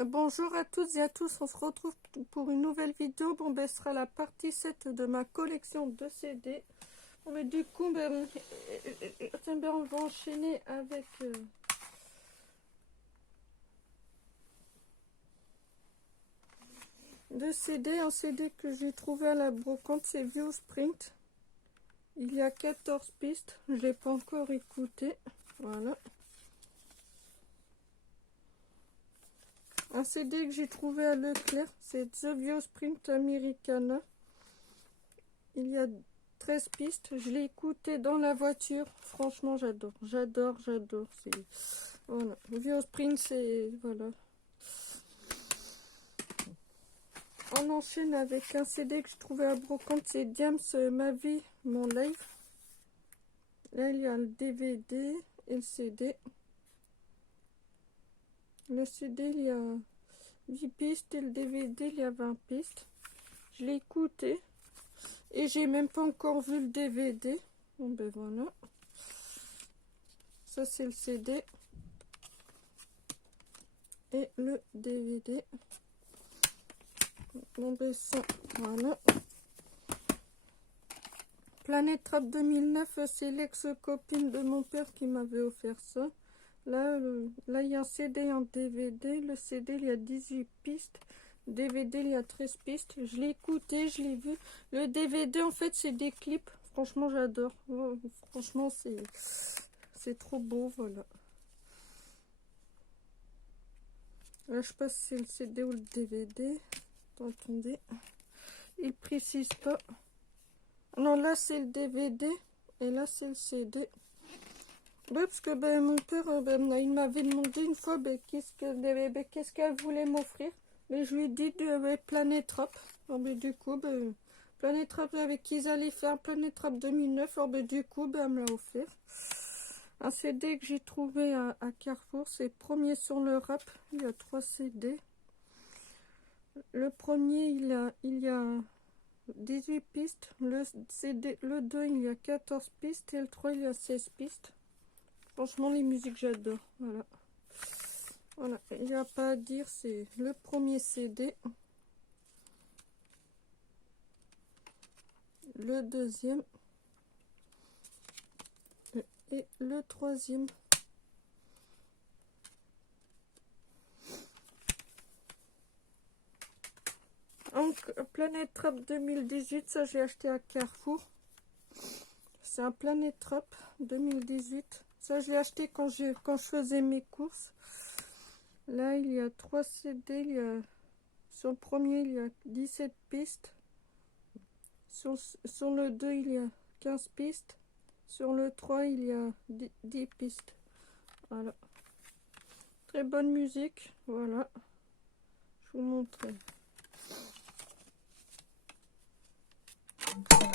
Bonjour à toutes et à tous, on se retrouve pour une nouvelle vidéo. Bon, ben, ce sera la partie 7 de ma collection de CD. Bon, ben, du coup, tiens, ben, on va enchaîner avec deux CD. Un CD que j'ai trouvé à la brocante, c'est View Sprint. Il y a 14 pistes, je ne l'ai pas encore écouté. Voilà. Un CD que j'ai trouvé à Leclerc, c'est The View Sprint Americana. Il y a 13 pistes. Je l'ai écouté dans la voiture. Franchement, j'adore. J'adore. Voilà. View Sprint, c'est... Voilà. On enchaîne avec un CD que je trouvais à brocante. C'est Diams, Ma vie, mon live. Là, il y a le DVD et le CD. Le CD, il y a 10 pistes et le DVD, il y a 20 pistes. Je l'ai écouté et j'ai même pas encore vu le DVD. Bon, ben voilà. Ça, c'est le CD et le DVD. Bon, ben ça, voilà. Planète Trap 2009, c'est l'ex-copine de mon père qui m'avait offert ça. Là, il y a un CD et un DVD. Le CD, il y a 18 pistes. DVD, il y a 13 pistes. Je l'ai écouté, je l'ai vu. Le DVD, en fait, c'est des clips. Franchement, j'adore. Oh, franchement, c'est trop beau, voilà. Là, je sais pas si c'est le CD ou le DVD. Attendez. Il précise pas. Non, là, c'est le DVD. Et là, c'est le CD. Oui, parce que mon père, il m'avait demandé une fois qu'est-ce qu'elle voulait m'offrir. Mais je lui ai dit de Planet Rap. Alors, du coup, Planet Rap, avec qui ils allaient faire Planet Rap 2009. Alors, du coup, elle me l'a offert. Un CD que j'ai trouvé à Carrefour, c'est Premier sur le rap. Il y a 3 CD. Le premier, il y a 18 pistes. Le 2, il y a 14 pistes. Et le 3, il y a 16 pistes. Franchement, les musiques, j'adore. Voilà. Voilà, il n'y a pas à dire, c'est le premier CD. Le deuxième. Et le troisième. Donc, Planet Trap 2018, ça j'ai acheté à Carrefour. C'est un Planet Trap 2018. Ça, je l'ai acheté quand je faisais mes courses. Là, il y a 3 CD. Sur le premier, il y a 17 pistes. Sur le 2, il y a 15 pistes. Sur le 3, il y a 10 pistes. Voilà. Très bonne musique. Voilà. Je vous montre.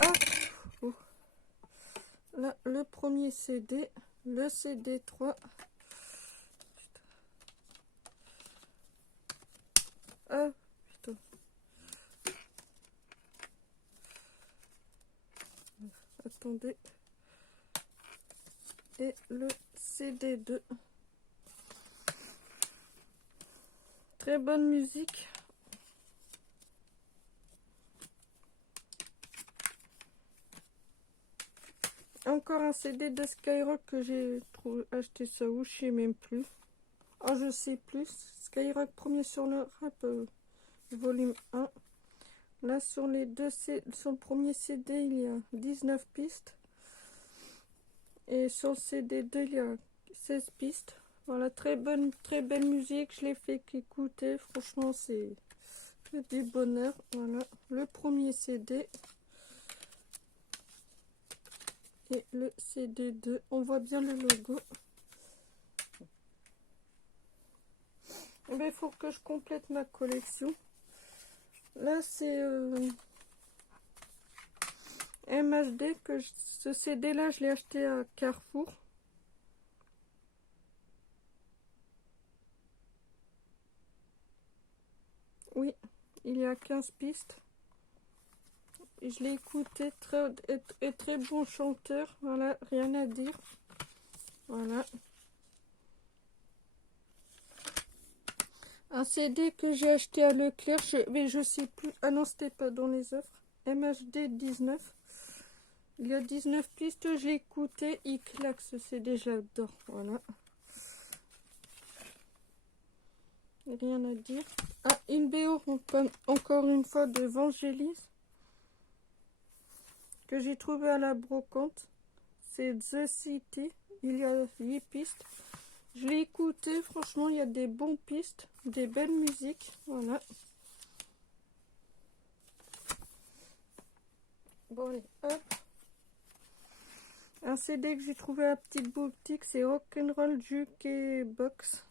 Ah, oh. Là, le premier CD. Le CD 3. Ah, putain. Attendez. Et le CD 2. Très bonne musique. Encore un CD de Skyrock que j'ai acheté ça où, je sais même plus. Ah, je sais plus. Skyrock premier sur le rap, volume 1. Là, sur le premier CD, il y a 19 pistes. Et sur le CD 2, il y a 16 pistes. Voilà, très belle musique. Je l'ai fait écouter. Franchement, c'est du bonheur. Voilà, le premier CD. Et le CD 2. On voit bien le logo. Il faut que je complète ma collection. Là, c'est MHD. Ce CD-là, je l'ai acheté à Carrefour. Oui, il y a 15 pistes. Et je l'ai écouté, très bon chanteur. Voilà, rien à dire. Voilà. Un CD que j'ai acheté à Leclerc, mais je sais plus. Ah non, c'était pas dans les offres. MHD 19. Il y a 19 pistes, j'ai écouté. Il claque ce CD, j'adore. Voilà. Rien à dire. Ah, une BO, encore une fois, de Vangelis. Que j'ai trouvé à la brocante. C'est The City. Il y a 8 pistes. Je l'ai écouté, franchement, il y a des bonnes pistes, des belles musiques, voilà. Bon, allez, hop. Un CD que j'ai trouvé à la petite boutique, c'est Rock'n'Roll Jukebox.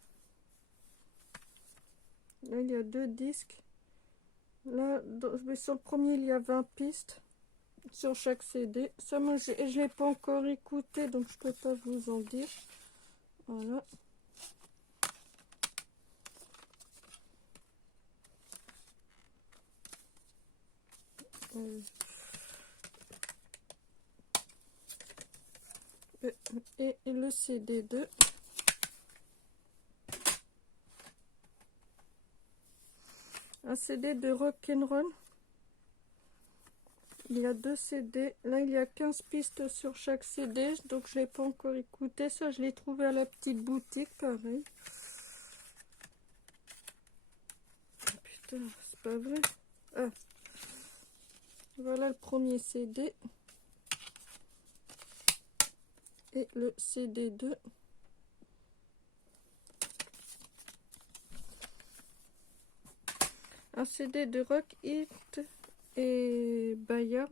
Là, il y a 2 disques. Là, sur le premier, il y a 20 pistes sur chaque CD. Ça, moi, je ne l'ai pas encore écouté, donc je peux pas vous en dire. Voilà. Et le CD2. Un CD de rock'n'roll. Il y a 2 CD. Là, il y a 15 pistes sur chaque CD. Donc, je ne l'ai pas encore écouté. Ça, je l'ai trouvé à la petite boutique, pareil. Oh, putain, c'est pas vrai. Ah. Voilà le premier CD. Et le CD2. Un CD de Rock It et Bayard.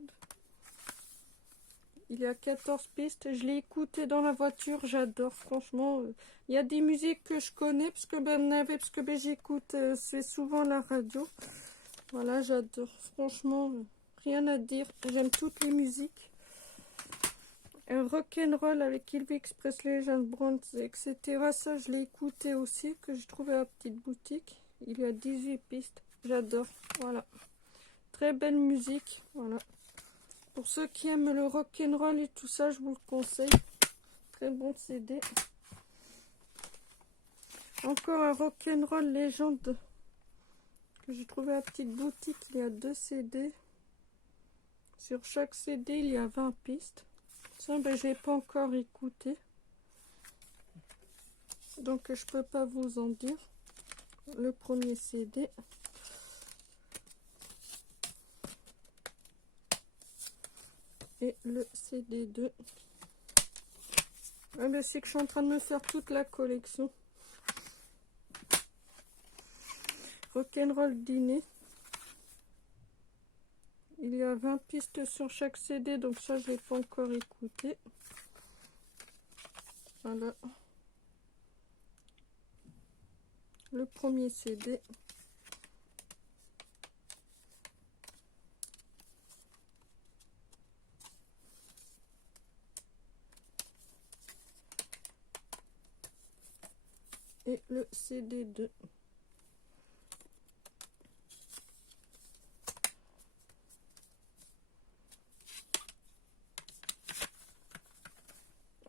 Il y a 14 pistes. Je l'ai écouté dans la voiture. J'adore, franchement. Il y a des musiques que je connais parce que j'écoute c'est souvent la radio. Voilà, j'adore. Franchement, rien à dire. J'aime toutes les musiques. Un rock'n'roll avec Elvis Presley, James Brown, etc. Ça, je l'ai écouté aussi, que j'ai trouvé à la petite boutique. Il y a 18 pistes. J'adore. Voilà. Très belle musique. Voilà. Pour ceux qui aiment le rock'n'roll et tout ça, je vous le conseille. Très bon CD. Encore un rock'n'roll légende que j'ai trouvé à la petite boutique. Il y a 2 CD. Sur chaque CD, il y a 20 pistes. Ça, ben, je n'ai pas encore écouté. Donc, je peux pas vous en dire. Le premier CD. Et le CD2. Ah ben, c'est que je suis en train de me faire toute la collection. Rock'n'Roll Dîner. Il y a 20 pistes sur chaque CD, donc ça, je l'ai pas encore écouté. Voilà. Le premier CD. Et le CD2.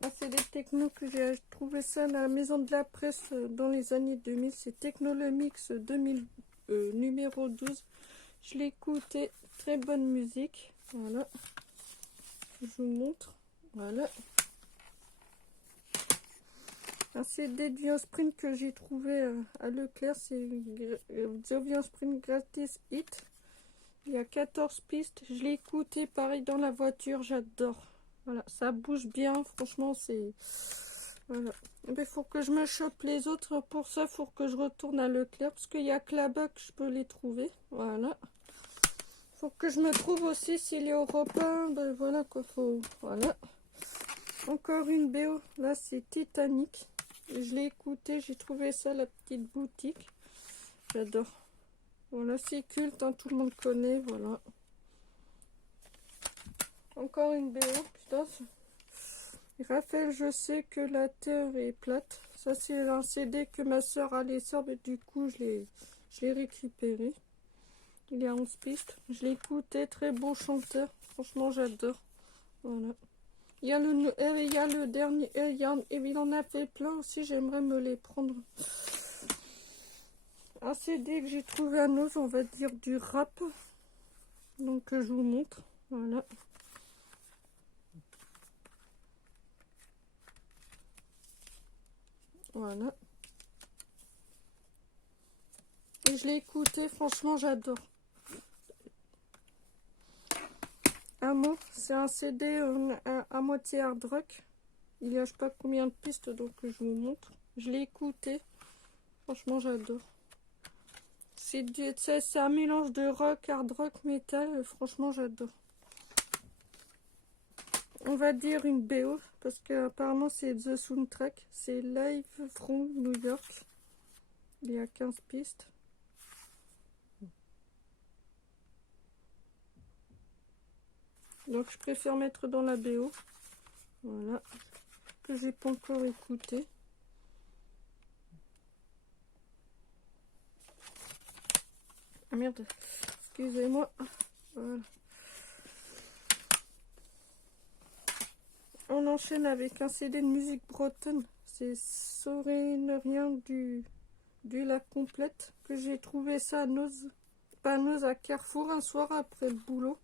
Ah, c'est des technos que j'ai trouvé ça à la maison de la presse dans les années 2000. C'est Technolomix 2000, numéro 12. Je l'ai écouté. Très bonne musique. Voilà. Je vous montre. Voilà. Un CD de Vion-Sprint que j'ai trouvé à Leclerc. C'est The Vion-Sprint Gratis Hit. Il y a 14 pistes. Je l'ai écouté pareil dans la voiture. J'adore. Voilà, ça bouge bien, franchement, c'est... Voilà. Il faut que je me chope les autres. Pour ça, il faut que je retourne à Leclerc, parce qu'il n'y a que là-bas que je peux les trouver. Voilà. Il faut que je me trouve aussi s'il est européen. Ben voilà quoi, faut... Voilà. Encore une BO. Là, c'est Titanic. Je l'ai écouté, j'ai trouvé ça à la petite boutique. J'adore. Voilà, c'est culte, hein, tout le monde connaît, voilà. Encore une BO, putain. Raphaël, je sais que la terre est plate. Ça, c'est un CD que ma soeur a laissé, mais du coup, je l'ai récupéré. Il y a 11 pistes. Je l'ai écouté, très beau chanteur. Franchement, j'adore. Voilà. Il y a le dernier, il en a fait plein aussi, j'aimerais me les prendre. un CD que j'ai trouvé à Noz, on va dire du rap. Donc je vous montre. Voilà. Voilà. Et je l'ai écouté, franchement j'adore. Amo, c'est un CD à moitié hard rock. Il y a je sais pas combien de pistes, donc je vous montre. Je l'ai écouté, franchement j'adore. C'est un mélange de rock, hard rock, metal, franchement j'adore. On va dire une BO, parce qu'apparemment c'est The Soundtrack. C'est Live from New York. Il y a 15 pistes. Donc je préfère mettre dans la BO. Voilà. Que j'ai pas encore écouté. Ah merde. Excusez-moi. Voilà. On enchaîne avec un CD de musique bretonne. C'est Sorénérien du La Complète. Que j'ai trouvé ça à Noz. Pas à Noz, à Carrefour un soir après le boulot.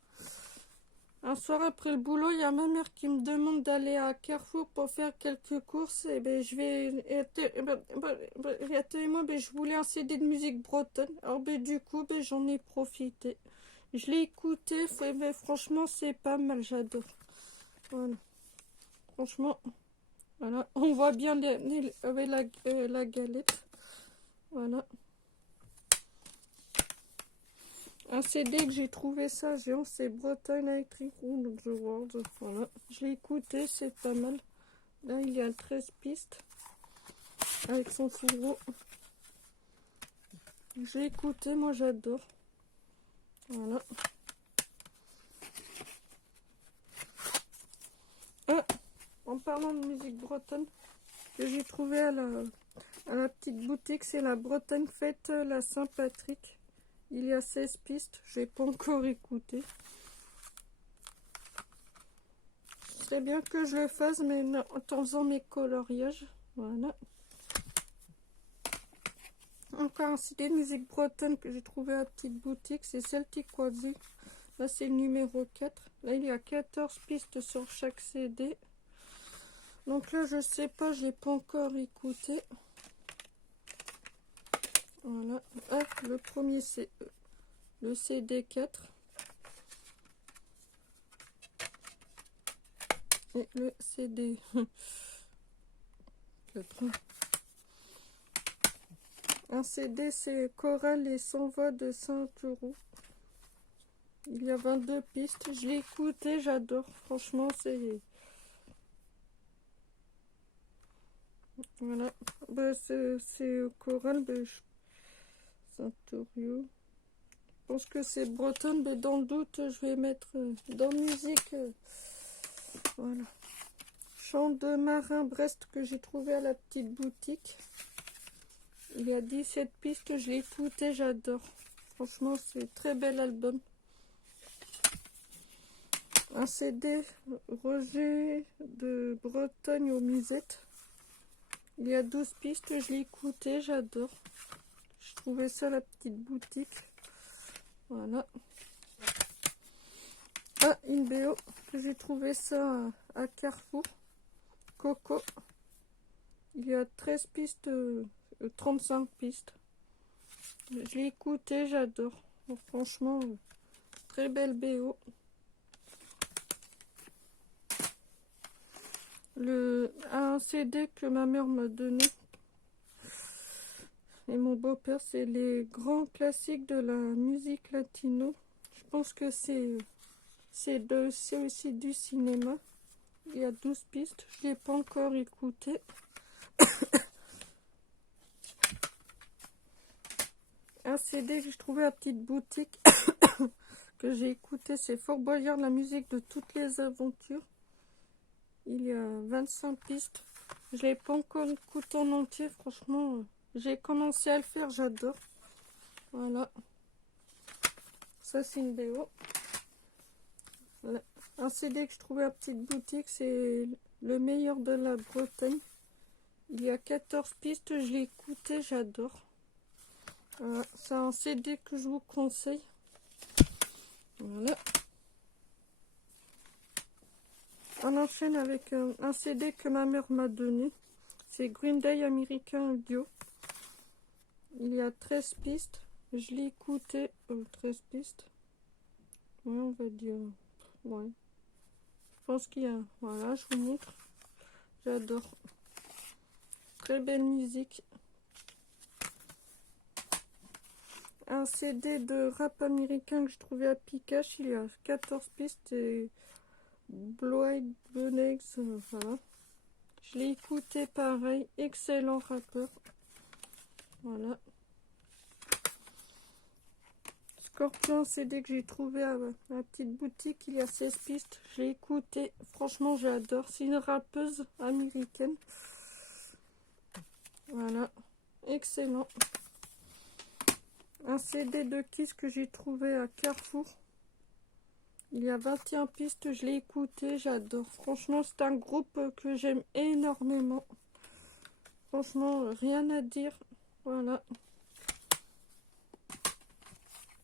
Un soir après le boulot, il y a ma mère qui me demande d'aller à Carrefour pour faire quelques courses. Et ben je vais. Moi, ben, je voulais un CD de musique bretonne. Alors ben du coup, ben, j'en ai profité. Je l'ai écouté. Ben, franchement, c'est pas mal. J'adore. Voilà. Franchement, voilà. On voit bien avec la galette. Voilà. Un CD que j'ai trouvé ça géant, c'est Breton Electric Round the World. Voilà. Je l'ai écouté, c'est pas mal. Là, il y a 13 pistes avec son fourreau. J'ai écouté, moi j'adore. Voilà. Ah, en parlant de musique bretonne, que j'ai trouvé à la petite boutique, c'est la Bretagne Fête la Saint-Patrick. Il y a 16 pistes, je n'ai pas encore écouté. C'est bien que je le fasse, mais en faisant mes coloriages. Voilà. Encore un CD de musique bretonne que j'ai trouvé à la petite boutique, c'est Celtic Quasi. Là, c'est le numéro 4. Là, il y a 14 pistes sur chaque CD. Donc là, je sais pas, j'ai pas encore écouté. Voilà. Ah, le premier, c'est le CD 4. Et le CD 4. Un CD, c'est Chorale et sans voix de Saint-Euroux. Il y a 22 pistes. Je l'ai écouté, j'adore. Franchement, c'est... Voilà. Bah, c'est Chorale, bah, Saint-Euroux. Je pense que c'est bretonne, mais dans le doute, je vais mettre dans musique. Voilà. Chant de marin Brest que j'ai trouvé à la petite boutique. Il y a 17 pistes, je l'ai écouté, j'adore. Franchement, c'est très bel album. Un CD Roger de Bretagne aux Musettes. Il y a 12 pistes, je l'ai écouté, j'adore. Je trouvais ça à la petite boutique. Voilà. Ah, une BO, que j'ai trouvé ça à Carrefour. Coco. Il y a 13 pistes, 35 pistes. Je l'ai écouté, j'adore. Bon, franchement, très belle BO. Un CD que ma mère m'a donné et mon beau-père, c'est les grands classiques de la musique latino. Je pense que c'est aussi du cinéma. Il y a 12 pistes, je ne l'ai pas encore écouté. Un CD que j'ai trouvé à la petite boutique que j'ai écouté, c'est Fort Boyard, la musique de toutes les aventures. Il y a 25 pistes. Je ne l'ai pas encore écouté en entier, franchement. J'ai commencé à le faire, j'adore. Voilà. Ça, c'est une BO. Voilà. Un CD que je trouvais à la petite boutique, c'est Le meilleur de la Bretagne. Il y a 14 pistes, je l'ai écouté, j'adore. C'est un CD que je vous conseille. Voilà. On enchaîne avec un CD que ma mère m'a donné. C'est Green Day American Audio. Il y a 13 pistes. Je l'ai écouté. 13 pistes. Ouais, on va dire. Ouais. Je pense qu'il y a. Voilà, je vous montre. J'adore. Très belle musique. Un CD de rap américain que je trouvais à Pikachu. Il y a 14 pistes et Bloyd Bonex. Voilà. Je l'ai écouté pareil. Excellent rappeur. Voilà. Scorpion, CD que j'ai trouvé à la petite boutique. Il y a 16 pistes. Je l'ai écouté. Franchement, j'adore. C'est une rappeuse américaine. Voilà. Excellent. Un CD de Kiss que j'ai trouvé à Carrefour. Il y a 21 pistes. Je l'ai écouté. J'adore. Franchement, c'est un groupe que j'aime énormément. Franchement, rien à dire. Voilà.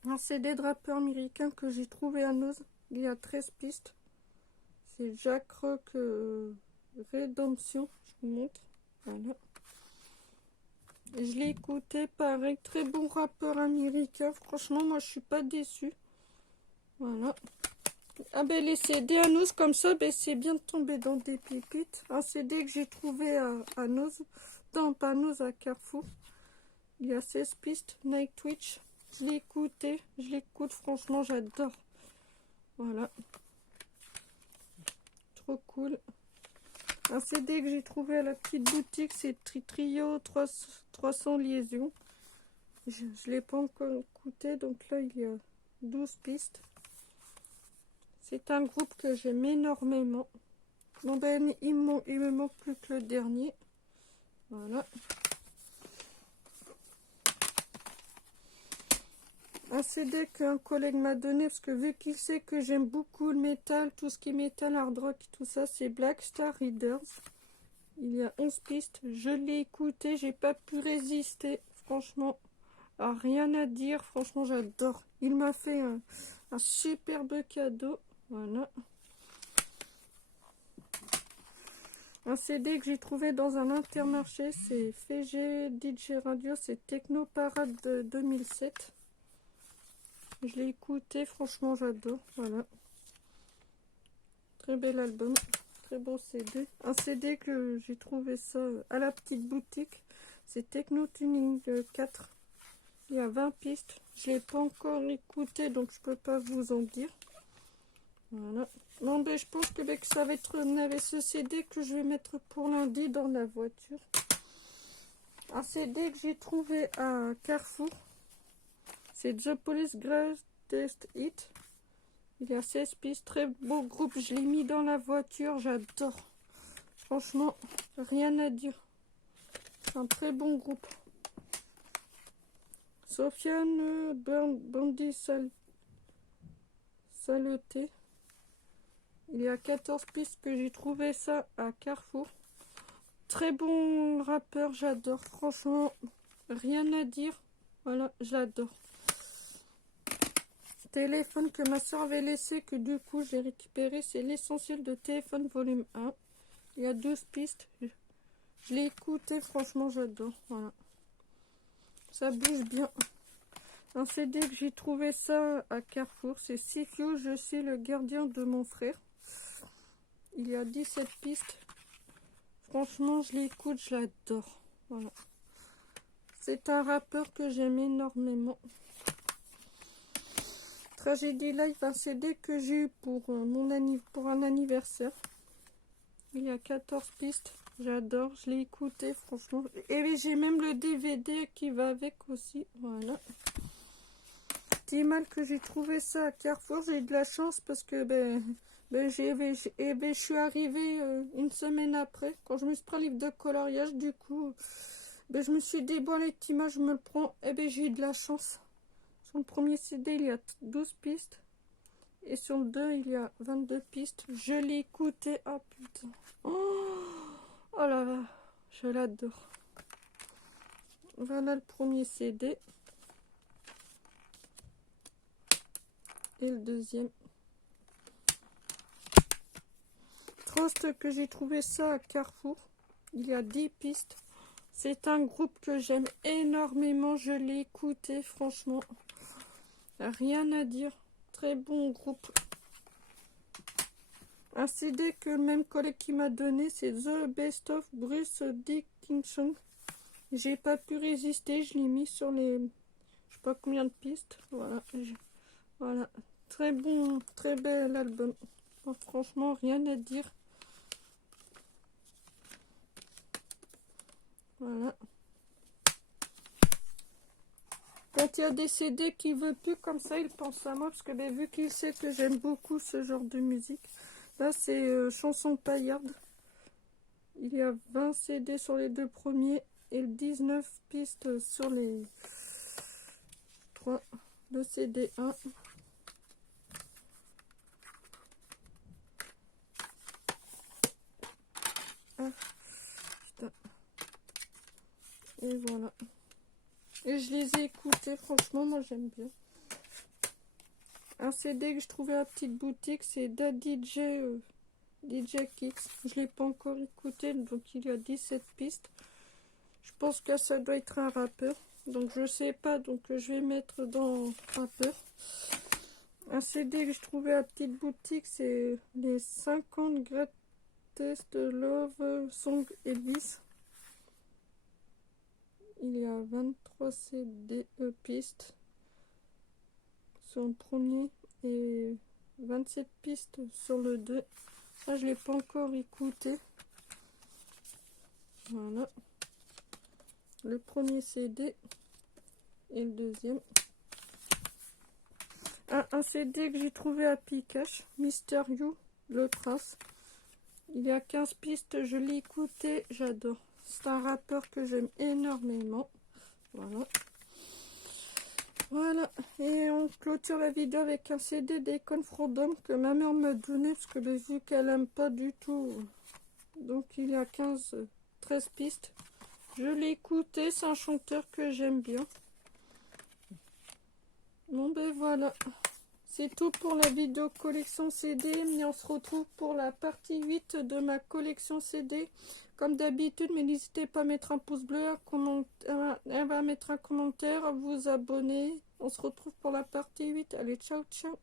Un CD de rappeur américain que j'ai trouvé à Noz. Il y a 13 pistes. C'est Jack Rock Redemption. Je vous montre. Voilà. Et je l'ai écouté, pareil. Très bon rappeur américain. Franchement, moi, je suis pas déçue. Voilà. Ah ben, les CD à Noz comme ça, ben, c'est bien de tomber dans des pépites. Un CD que j'ai trouvé à Noz. Non, pas Noz, à Carrefour. Il y a 16 pistes. Nightwish. Je l'ai écouté, je l'écoute, franchement j'adore. Voilà. Trop cool. Un CD que j'ai trouvé à la petite boutique, c'est Trio 300 liaisons. Je ne l'ai pas encore écouté, donc là il y a 12 pistes. C'est un groupe que j'aime énormément. Bon ben il me manque plus que le dernier. Voilà. Un CD qu'un collègue m'a donné parce que vu qu'il sait que j'aime beaucoup le métal, tout ce qui est métal, hard rock, tout ça, c'est Black Star Riders. Il y a 11 pistes. Je l'ai écouté, j'ai pas pu résister. Franchement, rien à dire. Franchement, j'adore. Il m'a fait un superbe cadeau. Voilà. Un CD que j'ai trouvé dans un Intermarché, c'est FG DJ Radio, c'est Techno Parade de 2007. Je l'ai écouté, franchement j'adore, voilà. Très bel album, très bon CD. Un CD que j'ai trouvé ça à la petite boutique, c'est Techno Tuning 4. Il y a 20 pistes, je ne l'ai pas encore écouté donc je peux pas vous en dire. Voilà. Non ben je pense que ça va être avec ce CD que je vais mettre pour lundi dans la voiture. Un CD que j'ai trouvé à Carrefour. C'est The Police Greatest Hit. Il y a 16 pistes. Très beau groupe. Je l'ai mis dans la voiture. J'adore. Franchement, rien à dire. C'est un très bon groupe. Sofiane Bandi Saleté. Il y a 14 pistes que j'ai trouvé ça à Carrefour. Très bon rappeur. J'adore. Franchement, rien à dire. Voilà, j'adore. Téléphone que ma soeur avait laissé, que du coup j'ai récupéré, c'est l'essentiel de téléphone volume 1. Il y a 12 pistes. Je l'ai écouté, franchement j'adore. Voilà. Ça bouge bien. Un CD que j'ai trouvé ça à Carrefour, c'est CQ, je suis le gardien de mon frère. Il y a 17 pistes. Franchement je l'écoute, je l'adore. Voilà. C'est un rappeur que j'aime énormément. Tragédie Live, un CD que j'ai eu pour un anniversaire. Il y a 14 pistes. J'adore, je l'ai écouté franchement. Et j'ai même le DVD qui va avec aussi. Voilà. Petit mal que j'ai trouvé ça à Carrefour. J'ai eu de la chance parce que je suis arrivée une semaine après. Quand je me suis pris un livre de coloriage, du coup, je me suis dit, bon, les petits mal, je me le prends. Et j'ai eu de la chance. Sur le premier CD, il y a 12 pistes. Et sur le 2, il y a 22 pistes. Je l'ai écouté. Oh putain. Oh là là. Je l'adore. Voilà le premier CD. et le deuxième. Trost que j'ai trouvé ça à Carrefour. Il y a 10 pistes. C'est un groupe que j'aime énormément. Je l'ai écouté, franchement. Rien à dire. Très bon groupe. Un CD que le même collègue qui m'a donné, c'est The Best of Bruce Dickinson. J'ai pas pu résister. Je l'ai mis sur les... Je sais pas combien de pistes. Voilà. Voilà. Très bon, très bel album. Bon, franchement, rien à dire. Voilà. Quand il y a des CD qui ne veut plus comme ça, il pense à moi parce que vu qu'il sait que j'aime beaucoup ce genre de musique. Là, c'est chanson paillarde. Il y a 20 CD sur les deux premiers et 19 pistes sur les 3. Le CD 1. Ah, putain. Et voilà. Et je les ai écoutés, franchement, moi j'aime bien. Un CD que je trouvais à la petite boutique, c'est DJ Kicks. Je l'ai pas encore écouté, donc il y a 17 pistes. Je pense que ça doit être un rappeur. Donc je sais pas, donc je vais mettre dans rappeur. Un CD que je trouvais à la petite boutique, c'est les 50 Greatest Love Song Elvis. Il y a 23 CD pistes sur le premier et 27 pistes sur le 2. Ça, je ne l'ai pas encore écouté. Voilà. Le premier CD et le deuxième. Un CD que j'ai trouvé à Pikachu, Mister You, le Trace. Il y a 15 pistes, je l'ai écouté, j'adore. C'est un rappeur que j'aime énormément. Voilà. Voilà. Et on clôture la vidéo avec un CD d'Econ Freedom que ma mère m'a donné parce que vu qu'elle aime pas du tout. Donc il y a 13 pistes. Je l'ai écouté, c'est un chanteur que j'aime bien. Bon ben voilà. C'est tout pour la vidéo collection CD, mais on se retrouve pour la partie 8 de ma collection CD. Comme d'habitude, mais n'hésitez pas à mettre un pouce bleu, à mettre un commentaire, à vous abonner. On se retrouve pour la partie 8. Allez, ciao, ciao.